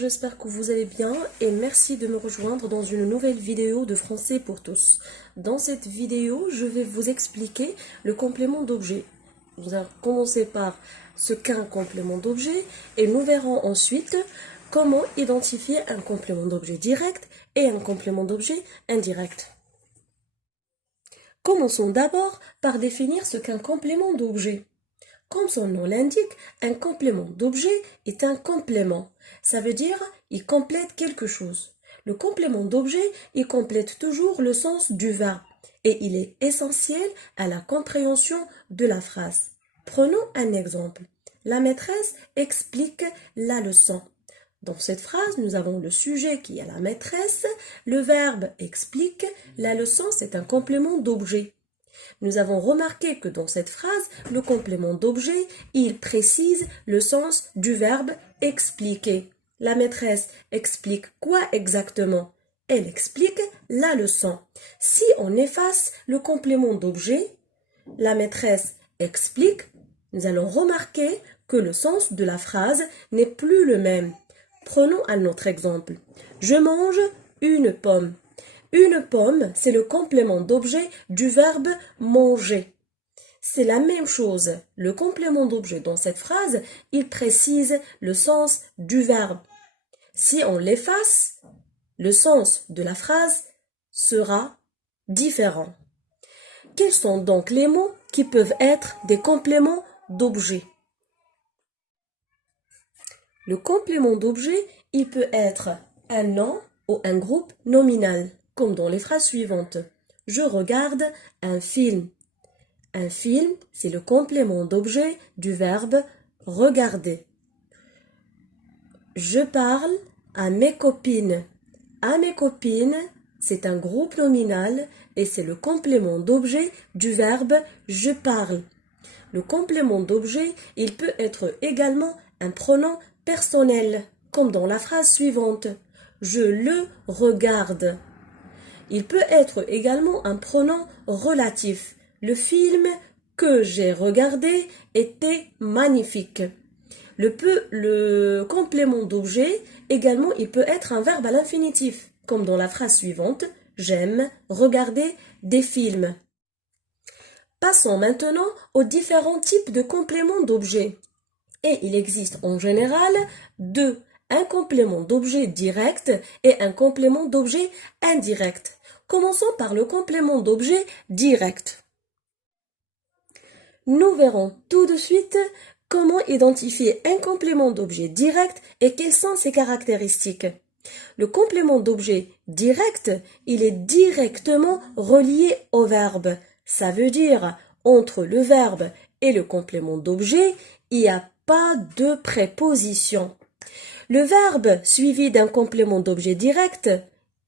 j'espère que vous allez bien et merci de me rejoindre dans une nouvelle vidéo de français pour tous. Dans cette vidéo, je vais vous expliquer le complément d'objet. Nous allons commencer par ce qu'est un complément d'objet et nous verrons ensuite comment identifier un complément d'objet direct et un complément d'objet indirect. Commençons d'abord par définir ce qu'est un complément d'objet. Comme son nom l'indique, un complément d'objet est un complément. Ça veut dire il complète quelque chose. Le complément d'objet, il complète toujours le sens du verbe et il est essentiel à la compréhension de la phrase. Prenons un exemple. La maîtresse explique la leçon. Dans cette phrase, nous avons le sujet qui est la maîtresse, le verbe explique, la leçon c'est un complément d'objet. Nous avons remarqué que dans cette phrase, le complément d'objet, il précise le sens du verbe expliquer. La maîtresse explique quoi exactement? Elle explique la leçon. Si on efface le complément d'objet, la maîtresse explique, nous allons remarquer que le sens de la phrase n'est plus le même. Prenons un autre exemple. Je mange une pomme. Une pomme, c'est le complément d'objet du verbe manger. C'est la même chose. Le complément d'objet dans cette phrase, il précise le sens du verbe. Si on l'efface, le sens de la phrase sera différent. Quels sont donc les mots qui peuvent être des compléments d'objet? Le complément d'objet, il peut être un nom ou un groupe nominal, comme dans les phrases suivantes. Je regarde un film. Un film, c'est le complément d'objet du verbe regarder. Je parle à mes copines. À mes copines, c'est un groupe nominal et c'est le complément d'objet du verbe je parle. Le complément d'objet, il peut être également un pronom personnel, comme dans la phrase suivante. Je le regarde. Il peut être également un pronom relatif. Le film que j'ai regardé était magnifique. Le complément d'objet, également, il peut être un verbe à l'infinitif, comme dans la phrase suivante. J'aime regarder des films. Passons maintenant aux différents types de compléments d'objet. Et il existe en général deux, un complément d'objet direct et un complément d'objet indirect. Commençons par le complément d'objet direct. Nous verrons tout de suite comment identifier un complément d'objet direct et quelles sont ses caractéristiques. Le complément d'objet direct, il est directement relié au verbe. Ça veut dire, entre le verbe et le complément d'objet, il n'y a pas de préposition. Le verbe suivi d'un complément d'objet direct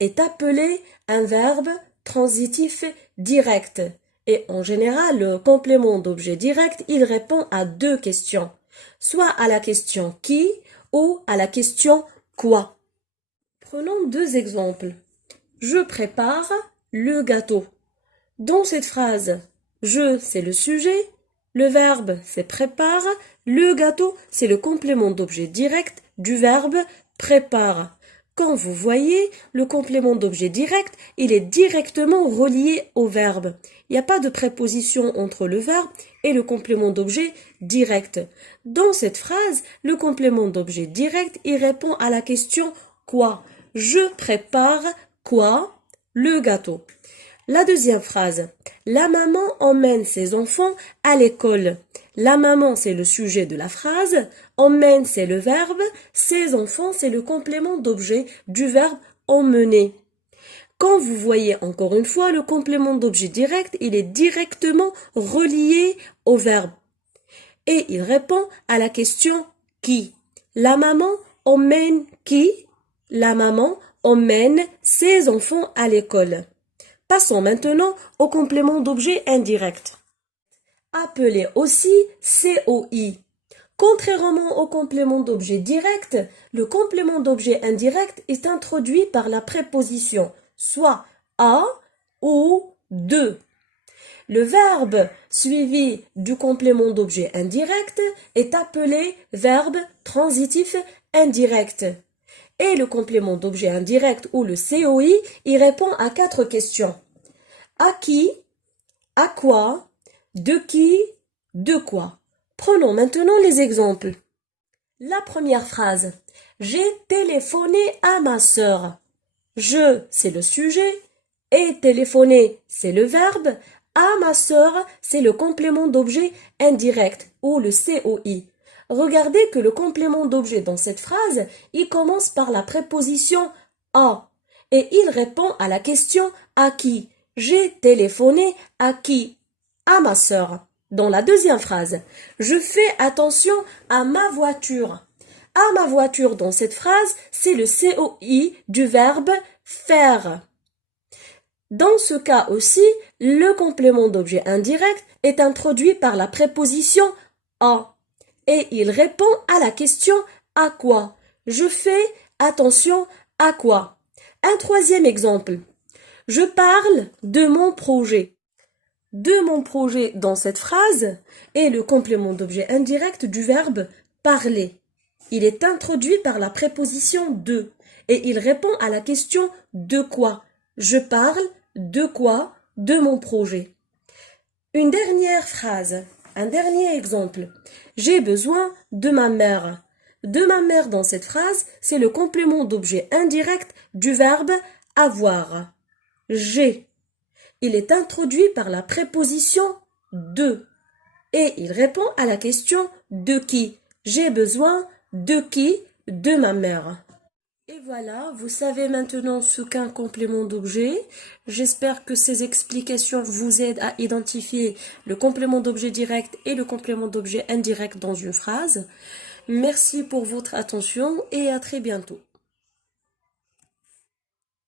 est appelé un verbe transitif direct. Et en général, le complément d'objet direct, il répond à deux questions. Soit à la question qui ou à la question quoi. Prenons deux exemples. Je prépare le gâteau. Dans cette phrase, je, c'est le sujet, le verbe, c'est prépare, le gâteau, c'est le complément d'objet direct du verbe prépare. Quand vous voyez, le complément d'objet direct, il est directement relié au verbe. Il n'y a pas de préposition entre le verbe et le complément d'objet direct. Dans cette phrase, le complément d'objet direct, il répond à la question quoi? Je prépare quoi? Le gâteau. La deuxième phrase. La maman emmène ses enfants à l'école. La maman, c'est le sujet de la phrase. Emmène, c'est le verbe. Ses enfants, c'est le complément d'objet du verbe emmener. Quand vous voyez encore une fois le complément d'objet direct, il est directement relié au verbe. Et il répond à la question qui. La maman emmène qui? La maman emmène ses enfants à l'école. Passons maintenant au complément d'objet indirect, appelé aussi COI. Contrairement au complément d'objet direct, le complément d'objet indirect est introduit par la préposition soit à ou de. Le verbe suivi du complément d'objet indirect est appelé verbe transitif indirect. Et le complément d'objet indirect ou le COI, il répond à 4 questions. À qui? À quoi? De qui? De quoi? Prenons maintenant les exemples. La première phrase. J'ai téléphoné à ma sœur. Je, c'est le sujet. Et téléphoner, c'est le verbe. À ma sœur, c'est le complément d'objet indirect ou le COI. Regardez que le complément d'objet dans cette phrase, il commence par la préposition à et il répond à la question à qui. J'ai téléphoné à qui? À ma sœur. Dans la deuxième phrase, je fais attention à ma voiture. À ma voiture dans cette phrase, c'est le COI du verbe faire. Dans ce cas aussi, le complément d'objet indirect est introduit par la préposition à et il répond à la question à quoi. Je fais attention à quoi. Un troisième exemple. Je parle de mon projet. De mon projet dans cette phrase est le complément d'objet indirect du verbe parler. Il est introduit par la préposition de et il répond à la question de quoi. Je parle de quoi? De mon projet. Une dernière phrase, un dernier exemple. J'ai besoin de ma mère. De ma mère dans cette phrase, c'est le complément d'objet indirect du verbe avoir. J'ai. Il est introduit par la préposition de et il répond à la question de qui. J'ai besoin de qui? De ma mère. Et voilà, vous savez maintenant ce qu'est un complément d'objet. J'espère que ces explications vous aident à identifier le complément d'objet direct et le complément d'objet indirect dans une phrase. Merci pour votre attention et à très bientôt.